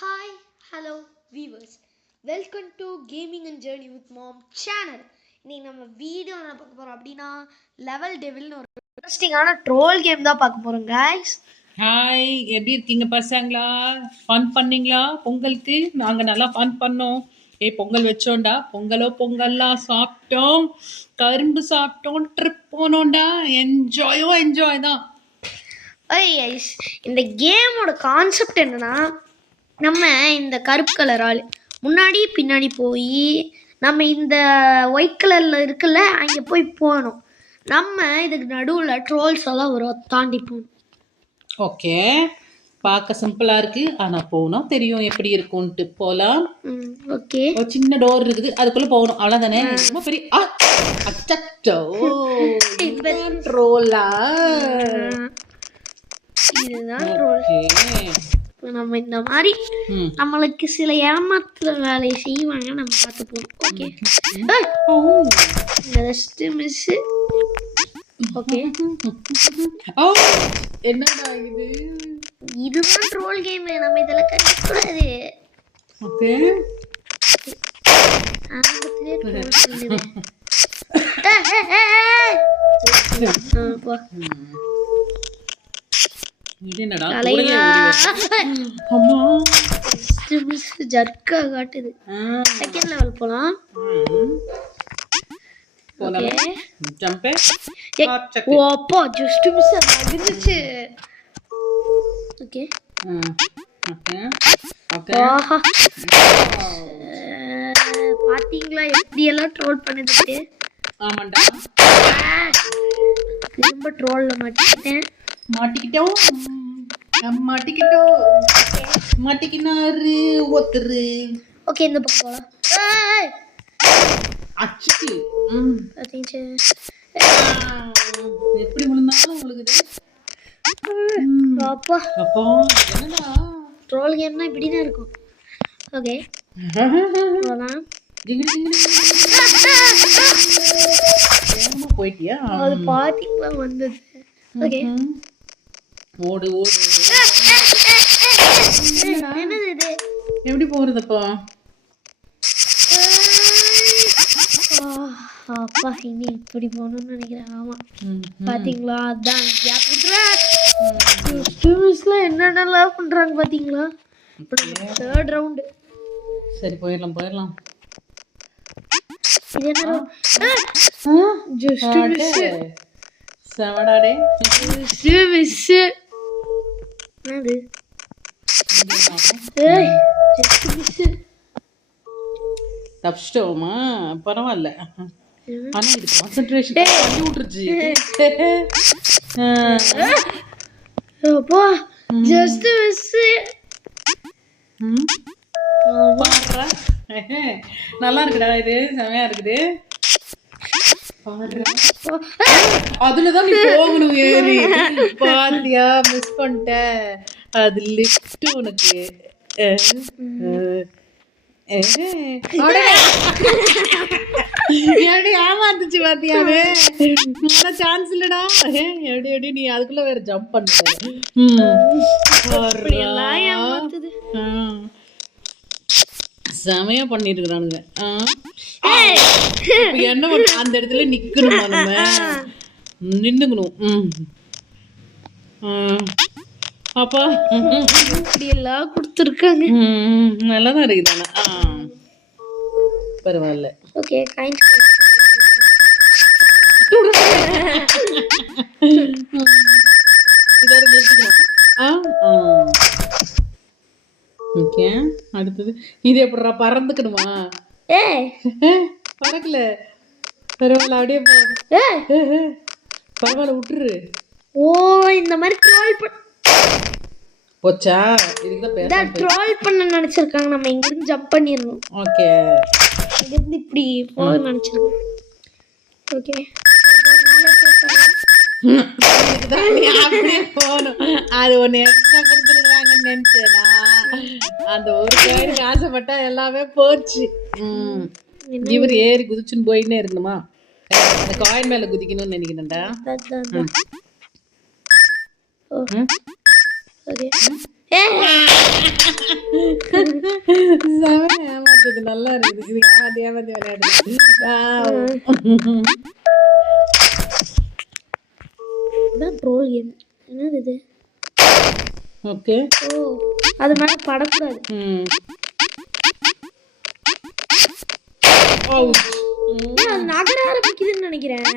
Hi, hello viewers. Welcome to Gaming and Journey with Mom channel. இன்னைக்கு நம்ம video என்ன பார்க்க போறோம் அப்படின்னா லெவல் டெவில்னு ஒரு இன்ட்ரெஸ்டிங்கான ட்ரோல் கேம் தான் பார்க்க போறோம் guys. ஹாய், எப்படி இருக்கீங்க பசங்களா? ஃபன் பண்ணீங்களா? பொங்கலுக்கு நாங்கள் நல்லா ஃபன் பண்ணோம். பொங்கல் வச்சோண்டா, பொங்கல்லாம் சாப்பிட்டோம், கரும்பு சாப்பிட்டோம், ட்ரிப் போனோண்டா, என்ஜாய் தான். ஓய் guys, இந்த கேமோட கான்செப்ட் என்னன்னா நம்ம இந்த கருப்பு கலர் ஆள் முன்னாடி பின்னாடி போய் நம்ம இந்த ஒயிட் கலரில் இருக்குல்ல அங்கே போகணும். நம்ம இதுக்கு நடுவில் ட்ரோல்ஸ் எல்லாம் ஒரு தாண்டி போகணும். ஓகே, பார்க்க சிம்பிளா இருக்கு, ஆனா போனா தெரியும் எப்படி இருக்கும்ட்டு. போலாம். ஓகே, ஒரு சின்ன டோர் இருக்குது, அதுக்குள்ள போகணும், அவ்வளவுதானே. ரொம்ப பெரிய அச்சச்சோ, ட்ரோலா, இதுதான் ட்ரோல். நம்ம இந்த மாதிரி நம்மளுக்கு சில ஏமாத்துற வேலையை செய்வாங்க, நம்ம பார்த்துப்போம். Okay, just miss. ஓகே, என்னடா இது? இதுதான் ட்ரோல் கேம். நம்ம இதெல்லாம் கண்டுக்கூடாது. ஓகே, ஜர்க்கா காட்டுது. செகண்ட் லெவல் போலாம். ஓப்பா ஜஸ்ட் மிஸ் இருந்துச்சு. ஓகே, பாத்தீங்களா எப்படி எல்லாம் ட்ரோல் பண்ணுது. ஆமாண்டா, திரும்ப ட்ரோல்ல மாட்டிக்கிட்டோம். மாட்டிக்கினாரு ஒருத்தரு. ஓகே, இந்த பக்கம் போலாம். எப்படி விழுந்தாலும் உங்களுக்கு அப்பா என்னடா ட்ரோல் கேம்னா இப்படிதான் இருக்கும். ஓகே, போலாம். போயிட்டியா? அது பாத்தீங்களா வந்தது. ஓகே, ஓடு என்னது இது? எப்படி போறதுப்பா? அப்பா இனி இப்படி போகணும்னு நினைக்கிறேன். ஆமா, பாத்தீங்களா? அதான் என்னென்னலாம் பண்றாங்க பாத்தீங்களா? Third round. சரி, போயிடலாம். இது என்ன? Just miss. செவடாடே, மிஸ். என்னது? Just miss. தப்பிச்சிட்டோமா? பரவாயில்ல, ஆனா இது கான்சென்ட்ரேஷன் பண்ணி விட்டுருச்சு. அப்பா ஜஸ்ட் மிஸ். நல்லா இருக்குடா, இது செமையா இருக்குது. அதுலதான் நீ போகணும். ஏறி பாத்தியா? மிஸ் பண்ணிட்ட. அது லிஃப்ட் உனக்கு. ஏமாத்துச்சு பாத்தியாவே. சான்ஸ் இல்லடா. எப்படி நீ அதுக்குள்ள வேற ஜம்ப் பண்ண. செமையா பண்ணிட்டு இருக்கிறானுங்க. என்ன அந்த இடத்துல நிக்கணுமா? நம்ம நின்னுக்கணும். அப்பா இப்படி எல்லாம் கொடுத்துருக்காங்க. நல்லாதான் இருக்குது. பரவாயில்ல. ஓகே, இதோட நிறுத்திக்கணும். ஓகே, அடுத்தது இது எப்படிடா? பறந்துக்கணுமா? பறக்கல. பரவாயில்ல, அப்படியே பரவாயில்ல, விட்டுரு. ஓ, இந்த மாதிரி ட்ரோல் போச்சா? இதுக்குதான் ட்ரோல் பண்ண நினைச்சிருக்காங்க. நம்ம இங்க இருந்து ஜம்ப் பண்ணிரணும். ஓகே, இங்க இருந்து இப்படி போக நினைச்சிருக்கோம். ஓகே, போகணும். அது ஒண்ணு எக்ஸ்ட்ரா கொடுத்துருக்காங்கன்னு நினைச்சேனா? அந்த ஒரு கோயிலுக்கு ஆசைப்பட்டா எல்லாமே போச்சு. இவர் ஏறி குதிச்சுன்னு போயின்னே இருக்கணுமா? அந்த காயின் மேல குதிக்கணும்னு நினைக்கிறேன்டா. ஏமாத்துறது நல்லா இருக்குது. இது ஏமாத்தி விளையாடுது. இதான் ட்ரோல் கேம். என்னது இது? ஓகே. ஓ, அது மேலே படக்கூடாது. அது நகர ஆரம்பிக்குதுன்னு நினைக்கிறேன்.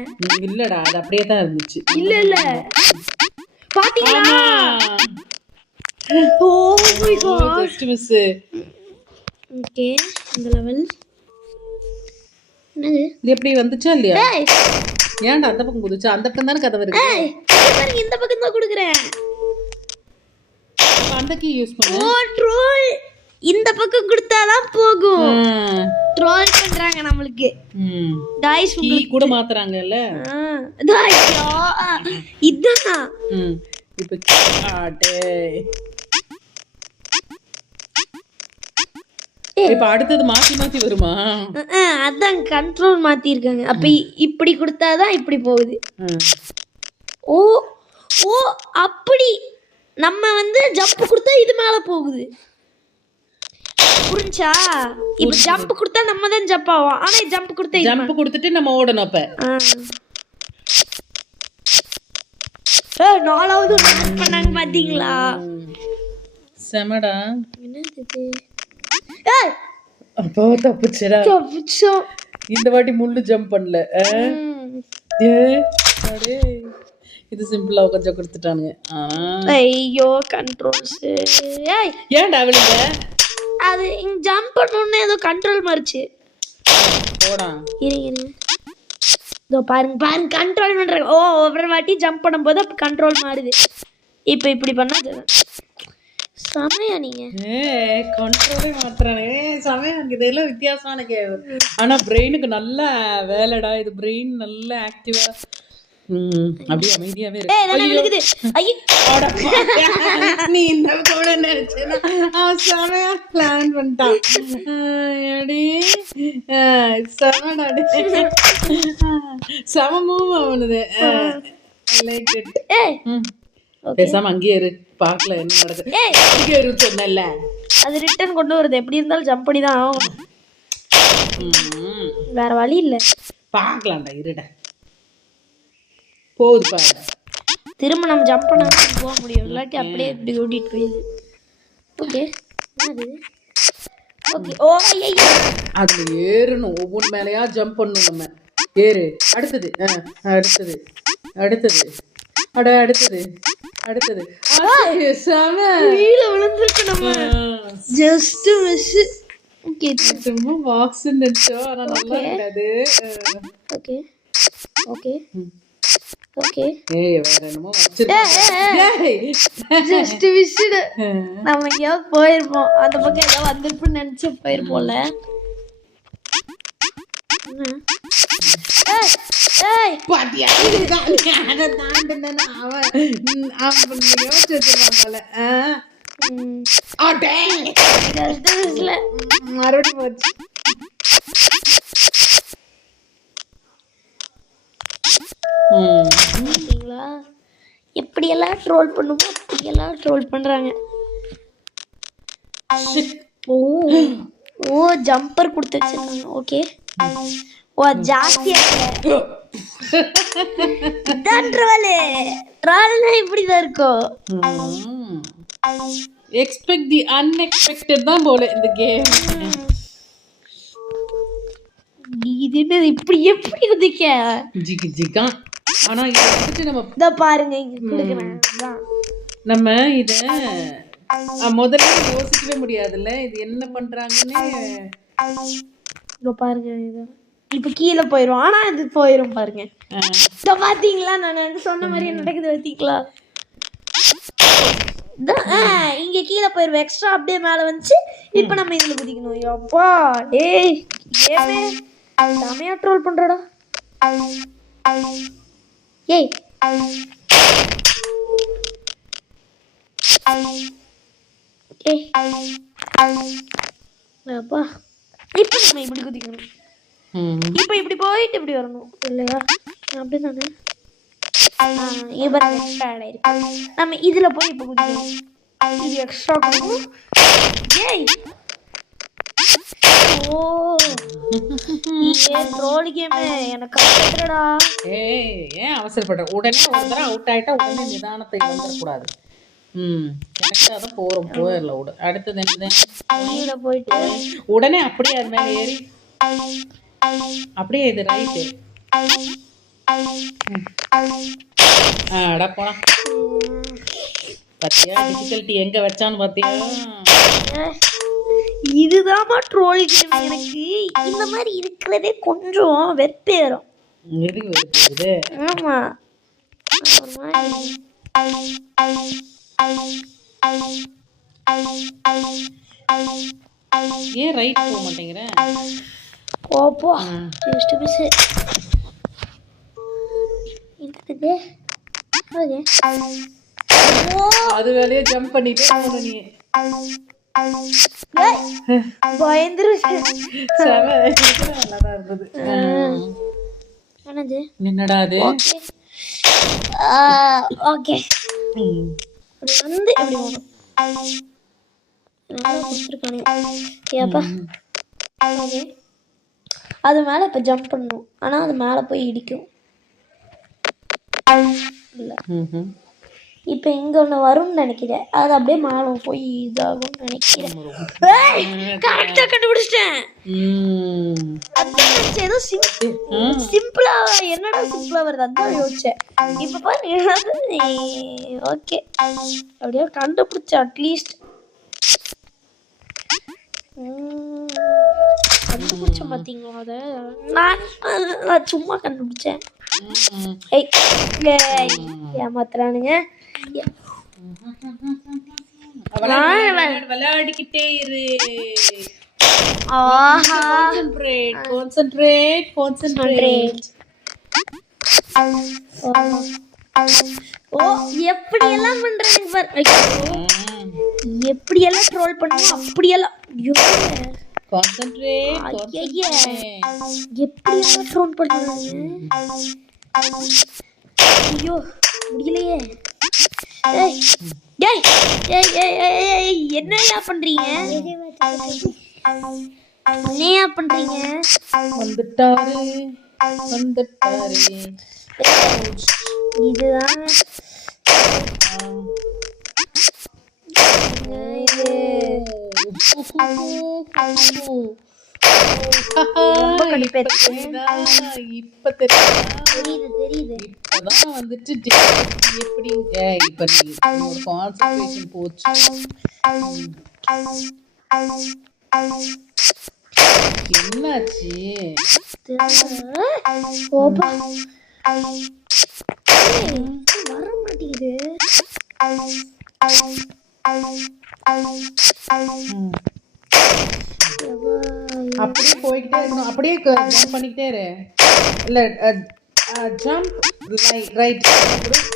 இல்லடா, அது அப்படியே தான் இருந்துச்சு. இல்ல பாத்தீங்களா? Oh my god, just miss. Okay, இந்த லெவல் என்னது? இது எப்படி வந்துச்சா இல்லையா? ஏய், ஏன்டா அந்த பக்கம் குதிச்சா? அந்த பக்கம் தானே கதவு இருக்கு. ஏய், பாருங்க, இந்த பக்கம் தான் கொடுக்குறேன். அந்த கீ யூஸ் பண்ணு. ஓ, ட்ரோல் இந்த பக்கம் கொடுத்தாதான் போகும். ட்ரோல் பண்றாங்க நம்மளுக்கு. டாய்ஸ் கீ கூட மாத்துறாங்கல்ல. ஐயோ, இதான் இப்போ ஆட்டே. இப்ப அடுத்தது மாத்தி மாத்தி வருமா? அதான் கண்ட்ரோல் மாத்தி இருக்காங்க. அப்ப இப்படி கொடுத்தாதான் இப்படி போகுது. ஓ ஓ, அப்படி நம்ம வந்து ஜம்ப் கொடுத்தா இது மேல போகுது. புரிஞ்சா? இப்ப ஜம்ப் கொடுத்தா நம்ம தான் ஜம்ப் ஆவோம். ஆனா ஜம்ப் கொடுத்தா ஜம்ப் கொடுத்துட்டு நம்ம ஓடணும். அப்ப நாலாவது மார்க் பண்ணாங்க பாத்தீங்களா? செமடா. என்னது இது? அப்போ தப்புச்சடா. தப்புச்சோம். இந்த வாட்டி முள்ளு ஜம்ப் பண்ணல. இது சிம்பிளா கொஞ்சம் கொடுத்துட்டானுங்க. ஐயோ, கண்ட்ரோல்ஸ். ஏன்டா விழுந்த? அது இங்க ஜம்ப் பண்ணனும்னு ஏதோ கண்ட்ரோல் மாறுச்சு. போடா. இருங்க. இதோ பாருங்க பாருங்க, கண்ட்ரோல் பண்றாங்க. ஓ, ஒவ்வொரு வாட்டி ஜம்ப் பண்ணும்போது அப்ப கண்ட்ரோல் மாறுது. இப்போ இப்படி பண்ணா சமயா நீங்க கண்ட்ரோலே மாத்துறானே. சமயம் எனக்கு இதெல்லாம் வித்தியாசமான கேம். ஆனா பிரெயினுக்கு நல்ல வேலைடா. இது பிரெயின் நல்ல ஆக்டிவா. அப்படியே அமைதியாவே இருக்கு. நீ இந்த கூட நினைச்சேன்னா அவன் செமையா பிளான் பண்ணிட்டான். சமமும் அவனுது. பேசாம அங்கேயே இரு, பாக்கல என்ன நடக்குது. அங்கேயே இரு சொன்னல. அது ரிட்டர்ன் கொண்டு வருது. எப்படி இருந்தாலும் ஜம்ப் பண்ணி தான் ஆகணும். வேற வழி இல்ல. பாக்கலாம்டா, இருடா. போகுது பாரு. திரும்ப நம்ம ஜம்ப் பண்ண போக முடியும். இல்லாட்டி அப்படியே இப்படி ஓடிட்டு போயிடுது. ஓகே, அது ஓகே. ஓ, ஐயோ, அதுல ஏறணும். ஒவ்வொரு மேலையா ஜம்ப் பண்ணணும் நம்ம. ஏறு. அடுத்தது அடுத்தது அடுத்தது அடுத்தது அடுத்தது. கீழ விழுந்திருக்கு நம்ம. Just miss. ஓகே, சும்மா பாக்ஸ் நிச்சோ. ஆனா நல்லா இருக்காது. Okay okay okay. ஏய், வேற என்னமோ வச்சிருக்கேன். Just miss. நம்ம எங்கேயாவது போயிருப்போம். அந்த பக்கம் ஏதாவது வந்திருப்புன்னு நினைச்சு போயிருப்போம்ல. பாத்தியா? அதை தாண்டினா அவன் யோசிச்சு வச்சிருவான் போல. மறுபடியும் போச்சு. எப்படியெல்லாம் ட்ரோல் பண்ணுமோ அப்படியெல்லாம் ட்ரோல் பண்றாங்க. ஓ ஓ, ஜம்பர் கொடுத்து வச்சிருக்காங்க. ஓகே. ஓ, ஜாஸ்தியா இதான் ட்ரோல். ட்ரோல்னா இப்படிதான் இருக்கும். எக்ஸ்பெக்ட் தி அன்எக்ஸ்பெக்டட் தான் போல இந்த கேம். இது என்ன இப்படி எப்படி இருந்துக்க? ஜிகி ஜிகா. ஆனா இது வந்துட்டு நம்ம இத பாருங்க, இங்க குடுக்குறேன். நம்ம இத முதல்ல யோசிக்கவே முடியாதுல்ல, இது என்ன பண்றாங்கன்னு. இத பாருங்க, இது இப்ப கீழே போயிரும். ஆனா இது போயிரும் பாருங்க. இத பாத்தீங்களா? நான் சொன்ன மாதிரி நடக்குது பாத்தீங்களா? இங்க கீழே போயிரும். எக்ஸ்ட்ரா அப்படியே மேல வந்துச்சு. இப்ப நம்ம இதுல குதிக்கணும். அப்பா ஏய், ஏமே செமையா ட்ரோல் பண்றடா. ஏய், ஏய், அப்பா இப்ப நம்ம இப்படி குதிக்கணும். இப்ப இப்படி போயிட்டு இப்படி வரணும் இல்லையா? அப்படிதானே? நம்ம இதுல போய் இப்ப குதிக்கணும். இது எக்ஸ்ட்ரா கொடுக்கணும். ஏய், ஏன் ட்ரோல் கேம் எனக்கு கஷ்டப்படுடா. ஏன் அவசரப்படுற? உடனே ஒரு தடவை அவுட் ஆயிட்டா உடனே நிதானத்தை இழந்துடக்கூடாது. கரெக்டாக தான் போயிடல. அடுத்தது என்னது? போயிட்டு உடனே அப்படியே அது மேலே ஏறி அப்படியே இது ரைட்டு. அட போலாம். பத்தியா டிஃபிகல்ட்டி எங்க வச்சான்னு பாத்தியா? இதுதான்மா ட்ரோல் கேம். எனக்கு இந்த மாதிரி இருக்கிறதே கொஞ்சம் வெறுப்பேறும். எதுக்கு வெறுப்புது? ஆமா, ஏன் ரைட் போக மாட்டேங்கிற? போ ஜஸ்ட் மிஸ். அது வேலையே ஜம்ப் பண்ணிட்டே நீ என்னடா அது? ஓகே, வந்து எப்படி போகணும்? அது மேல இப்ப ஜம்ப் பண்ணணும். ஆனா அது மேல போய் இடிக்கும். இல்ல இப்ப இங்க ஒண்ணு வரும்னு நினைக்கிறேன். அது அப்படியே மேல போய் இதாகும் நினைக்கிறேன். கரெக்டா கண்டுபிடிச்சிட்டேன். ஏதோ சிம்பிளா, என்னடா சிம்பிளா வருது அதான் யோசிச்சேன். இப்ப பாரு. ஓகே, அப்படியே கண்டுபிடிச்சேன் அட்லீஸ்ட். கண்டுபிடிச்சேன் பாத்தீங்களா? அத நான் சும்மா கண்டுபிடிச்சேன். ஏமாத்துறானுங்க. விளையாடிக்கிட்டே இரு. கான்சென்ட்ரேட். எப்படி எல்லாம் பண்றானுங்க பாரு. எப்படி எல்லாம் ட்ரோல் பண்ணுவோம் அப்படியெல்லாம். எப்படி எல்லாம் ட்ரோல் பண்ணுவாங்க. ஐயோ முடியலையே. என்னையா பண்றீங்க? என்னையா பண்றீங்க? வந்துட்டாரு. இதுதான் இப்ப தெரியுது. இப்பதான் வந்துட்டு எப்படி இப்ப கான்சென்ட்ரேஷன் போச்சு. என்னாச்சு? வர மாட்டேங்குது. அப்படியே போய்கிட்டே இருக்கணும். அப்படியே ஜம்ப் பண்ணிக்கிட்டே இரு. இல்ல jump right,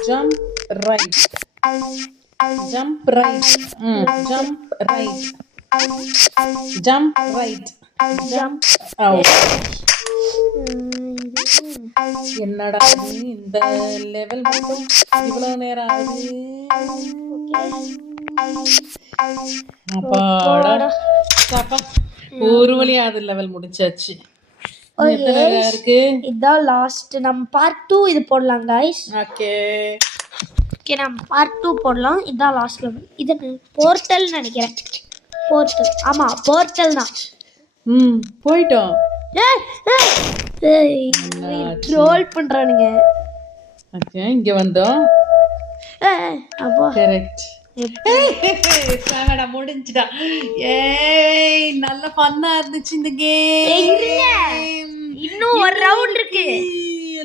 jump right, jump right, jump right, jump right, jump out. என்னடா இந்த லெவல் மட்டும் இவ்வளவு நேரம் ஆகுது? அப்பாடா, ஒரு வழியாவது லெவல் முடிச்சாச்சு. எத்தனை இருக்கு? இதான் லாஸ்ட். நம்ம பார்ட் 2 இது போடலாம் गाइस. ஓகே நம்ம பார்ட் 2 போடலாம். இதான் லாஸ்ட் லெவல். இது போர்ட்டல் நினைக்கிறேன். போர்ட்டல், ஆமா போர்ட்டல் தான். போய்ட்டோம். ட்ரோல் பண்றானுங்க. ஓகே, இங்க வந்தோம். அப்பா கரெக்ட். முடிஞ்சுடா. ஏய், நல்ல ஃபன்னா இருந்துச்சு இந்த கேம். இன்னும் ஒரு ரவுண்ட் இருக்கு.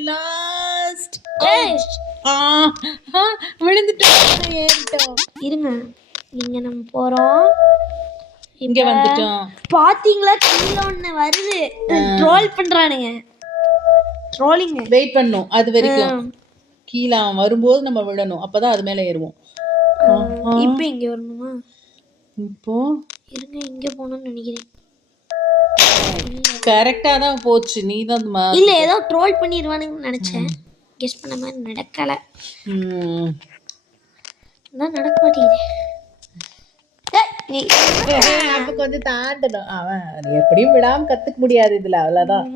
லாஸ்ட். விழுந்துட்டோம். ஏறிட்டோம். இருங்க, இங்க நம்ம போறோம். இங்க வந்துட்டோம். பாத்தீங்களா கீழ ஒண்ணு வருது. ட்ரோல் பண்றானுங்க. ட்ரோலிங். வெயிட் பண்ணனும் அது வரைக்கும். கீழ வரும்போது நம்ம விழணும். அப்பதான் அது மேல ஏறுவோம். இப்போ இங்க வரணுமா? இப்போ இருங்க, இங்க போணும்னு நினைக்கிறேன். கரெக்ட்டா தான் போச்சு. நீ தான் இல்ல ஏதோ ட்ரோல் பண்ணிடுவானுன்னு நினைச்சேன். கெஸ் பண்ண மாதிரி நடக்கல. நான் நடக்க மாட்டேங்குது. அப்ப கொஞ்சம் தாண்டணும். அவன் எப்படியும் விடாம கத்துக்க முடியாது இதுல, அவ்வளவுதான்.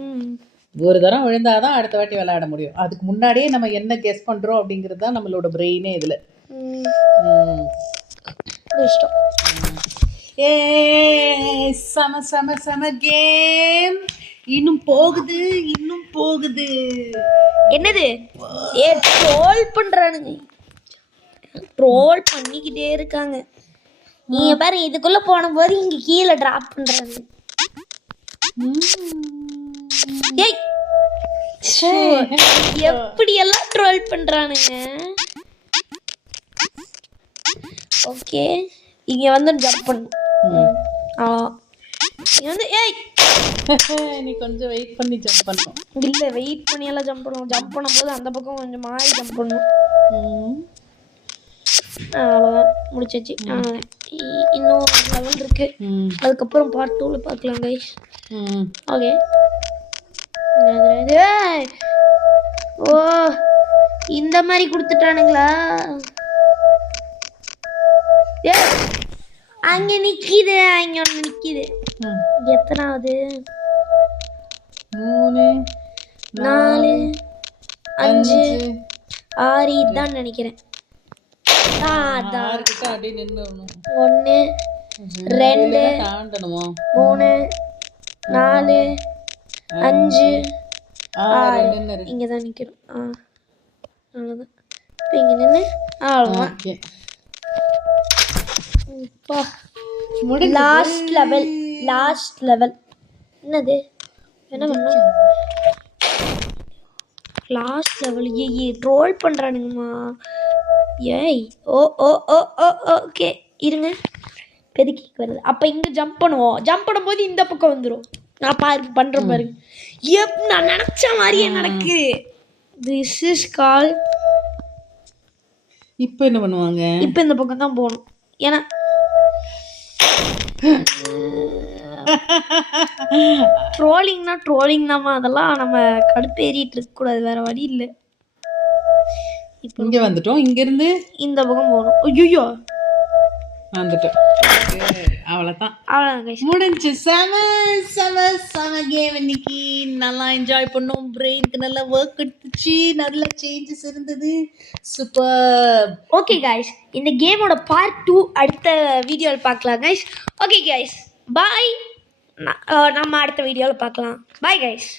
ஒரு தரம் விழுந்தாதான் அடுத்த வாட்டி விளையாட முடியும். அதுக்கு முன்னாடியே நம்ம என்ன கெஸ் பண்றோம் அப்படிங்கிறது தான் நம்மளோட பிரெயினே இதுல. இஷ்டம். ஏ சம சம சம கேம். இன்னும் போகுது, இன்னும் போகுது. என்னது? ட்ரோல் பண்றானுங்க, ட்ரோல் பண்ணிக்கிட்டே இருக்காங்க. நீங்க பாரு, இதுக்குள்ள போன போது இங்க கீழே டிராப் பண்றாங்க. எப்படி எல்லாம் ட்ரோல் பண்றானுங்க. ஓகே, இங்க வந்து ஜம்ப் பண்ணு. இங்க வந்து நீ கொஞ்சம் வெயிட் பண்ணி ஜம்ப் பண்ணணும். இல்ல, வெயிட் பண்ணி எல்லாம் ஜம்ப் பண்ணுவோம். ஜம்ப் பண்ணும்போது அந்த பக்கம் கொஞ்சம் மாறி ஜம்ப் பண்ணும். அவ்வளோதான், முடிச்சாச்சு. இன்னும் லெவல் இருக்கு. அதுக்கப்புறம் பார்ட் 2ல பார்க்கலாம் கைஸ். ஓகே. ஓ, இந்த மாதிரி கொடுத்துட்டானுங்களா? அங்க நிக்குது, அங்க ஒண்ணு நிக்குது. எத்தனாவது? 3 4 5 6 இதான் நினைக்கிறேன். 1 2 3 4 5 6 இங்கதான் நிக்கிறோம். அவ்வளவுதான். இப்ப இங்க நின்று அவ்வளவுதான். Last level, last level. என்னது? என்ன பண்ணும்? Last level. ட்ரோல் பண்றானுங்கம்மா. ஏய், ஓ ஓ ஓ ஓ ஓகே, இருங்க. பெதுக்கி வருது. அப்போ இங்கே ஜம்ப் பண்ணுவோம். ஜம்ப் பண்ணும்போது இந்த பக்கம் வந்துடும். நான் பண்ணுறேன் பாருங்க. நான் நினச்ச மாதிரியே நடக்குது. This is call. இப்போ என்ன பண்ணுவாங்க? இப்போ இந்த பக்கம் தான் போகணும். ஏன்னா ட்ரோலிங் தாம்மா. அதெல்லாம் நம்ம கடுப்பேறிட்டு இருக்கக்கூடாது, வேற வழி இல்லை. இப்போ இங்கே வந்துட்டோம். இங்கேருந்து இந்த பக்கம் போகணும். ஐயோ, வந்துட்டோம். அவ்வளோதான், அவ்வளோதான் முடிஞ்சு. செம செம செம கேம். இன்னைக்கு நல்லா என்ஜாய் பண்ணோம். பிரெயினுக்கு நல்லா ஒர்க் எடுத்துச்சு, நல்ல சேஞ்சஸ் இருந்தது. சூப்பர். ஓகே கைஸ், இந்த கேமோட பார்ட் 2 அடுத்த வீடியோவில் பார்க்கலாம் கைஸ். ஓகே கைஸ், பாய். நம்ம அடுத்த வீடியோவில் பார்க்கலாம். Bye guys.